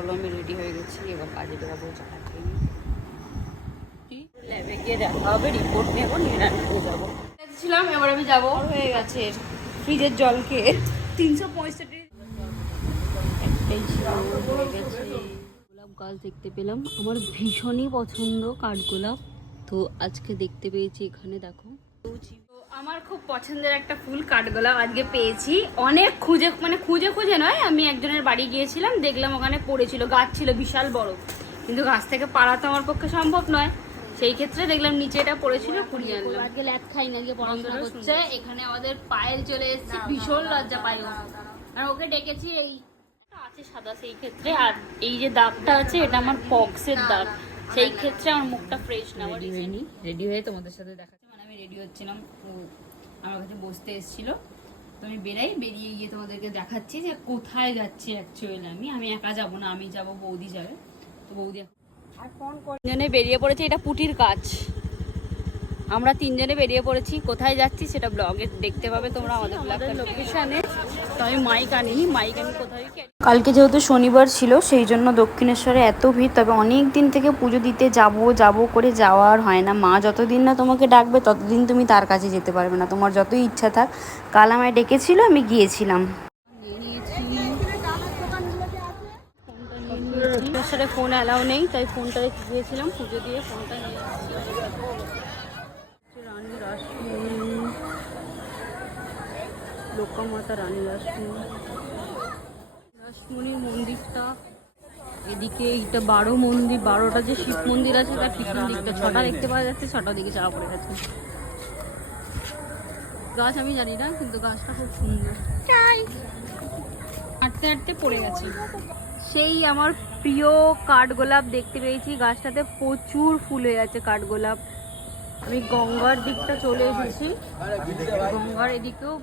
চলো আমি রেডি হয়ে গেছি, এবার কাজে বেরাবো। ল্যাবে গিয়ে দেখা হবে, রিপোর্ট নেবো, নিয়ে রান্না করে যাবো। ছিলাম এবার আমি যাবো। হয়ে গেছে ফ্রিজের জল খেয়ে 365 গোলাপ গাছ দেখতে পেলাম, আমার ভীষণই পছন্দ কাঠগোলাপ। তো আজকে দেখতে পেয়েছি এখানে, দেখো আমার খুব পছন্দের একটা ফুল কাঠগোলাপ আজকে পেয়েছি। অনেক খুঁজে, মানে খুঁজে খুঁজে নয়, আমি একজনের বাড়ি গিয়েছিলাম, দেখলাম ওখানে পড়েছিল, গাছ ছিল বিশাল বড়, কিন্তু গাছ থেকে পাড়া তো আমার পক্ষে সম্ভব নয়। সেই ক্ষেত্রে দেখলাম নিচে এটা পড়েছিল, কুড়িয়ে আনলাম। আজকে ল্যাব খাই না, গিয়ে পড়াশোনা করছে। এখানে আমাদের পায়েল চলে এসেছে, ভীষণ লজ্জা পাই, আর ওকে ডেকেছি। এই আছে সাদা, সেই ক্ষেত্রে আর এই যে দাগটা আছে এটা আমার পক্সের দাগ, সেই ক্ষেত্রে আমার মুখটা ফ্রেশ না। রেডি হয়ে তোমাদের সাথে দেখাচ্ছি, মানে আমি রেডি হচ্ছিলাম, ও আমার কাছে বসতে এসেছিল, তো আমি বেরিয়ে গিয়ে তোমাদেরকে দেখাচ্ছি যে কোথায় যাচ্ছি অ্যাকচুয়ালি। আমি একা যাব না, আমি যাব, বৌদি যাবে। তো বৌদি তিনজনে বেরিয়ে পড়েছে, এটা পুটির কাজ। আমরা তিনজনে বেরিয়ে পড়েছি, কোথায় যাচ্ছি সেটা ব্লগে দেখতে পাবে তোমরা আমাদের ব্লগের লোকেশনে। তো আমি মাইক আনি কোথায়। কালকে যেহেতু শনিবার ছিল, সেই জন্য দক্ষিণেশ্বরে এত ভিড়। তবে অনেক দিন থেকে পুজো দিতে যাব করে যাওয়া আর হয় না। মা যতদিন না তোমাকে ডাকবে ততদিন তুমি তার কাছে যেতে পারবে না, তোমার যতই ইচ্ছা থাক। কাল আমায় ডেকেছিল, আমি গিয়েছিলাম। দক্ষিণেশ্বরে ফোন অ্যালাউ নেই, তাই ফোনটা রেখে গিয়েছিলাম, পুজো দিয়ে ফোনটা নিয়ে এসেছি। রানী রাসমণি, লোকমাতা রানী রাসমণির মন্দিরটা এদিকে। এইটা 12 মন্দির, 12টা যে শিব মন্দির আছে তার পিছন দিকটা 6টা দেখতে পাওয়া যাচ্ছে, 6টা দিকে চাওয়া পড়ে গেছে। গাছ আমি জানি না, কিন্তু গাছটা খুব সুন্দর। হাঁটতে হাঁটতে পড়ে গেছে। সেই আমার প্রিয় কাঠগোলাপ দেখতে পেয়েছি, গাছটাতে প্রচুর ফুল হয়ে আছে কাঠগোলাপ। আমি গঙ্গার দিকটা চলে এসেছি, গঙ্গার এদিকেও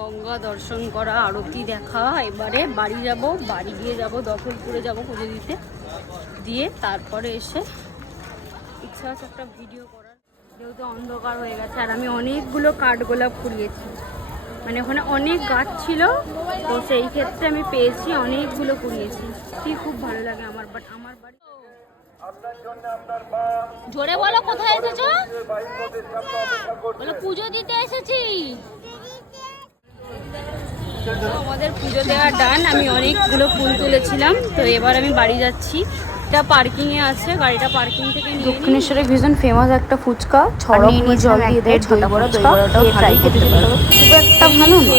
গঙ্গা দর্শন করা, আরতি দেখা। এবারে বাড়ি যাব, বাড়ি গিয়ে যাব দখলপুরে যাব পুজো দিতে, দিয়ে তারপরে এসে ইচ্ছা আছে একটা ভিডিও করার, যেহেতু অন্ধকার হয়ে গেছে। আর আমি অনেকগুলো কাঠগোলাপ কুড়িয়েছি, মানে ওখানে অনেক গাছ ছিল, তো সেই ক্ষেত্রে আমি পেয়েছি, অনেকগুলো কুড়িয়েছি। খুব ভালো লাগে আমার। বাট আমার বাড়ি জোরে বলো, কোথায় এসেছো? বলো পুজো দিতে এসেছি। আমাদের পুজো দেওয়া ডান, আমি অনেকগুলো ফুল তুলেছিলাম। তো এবার আমি বাড়ি যাচ্ছি, এটা পার্কিং এ আছে, গাড়িটা পার্কিং থেকে নিয়ে। দক্ষিণেশ্বরে ভীষণ ফেমাস একটা ফুচকা, ছড়া জল দিয়ে দেয়, দই বড়া, দই বড়াটাও ট্রাই করতে পারো, খুব একটা ভালো না।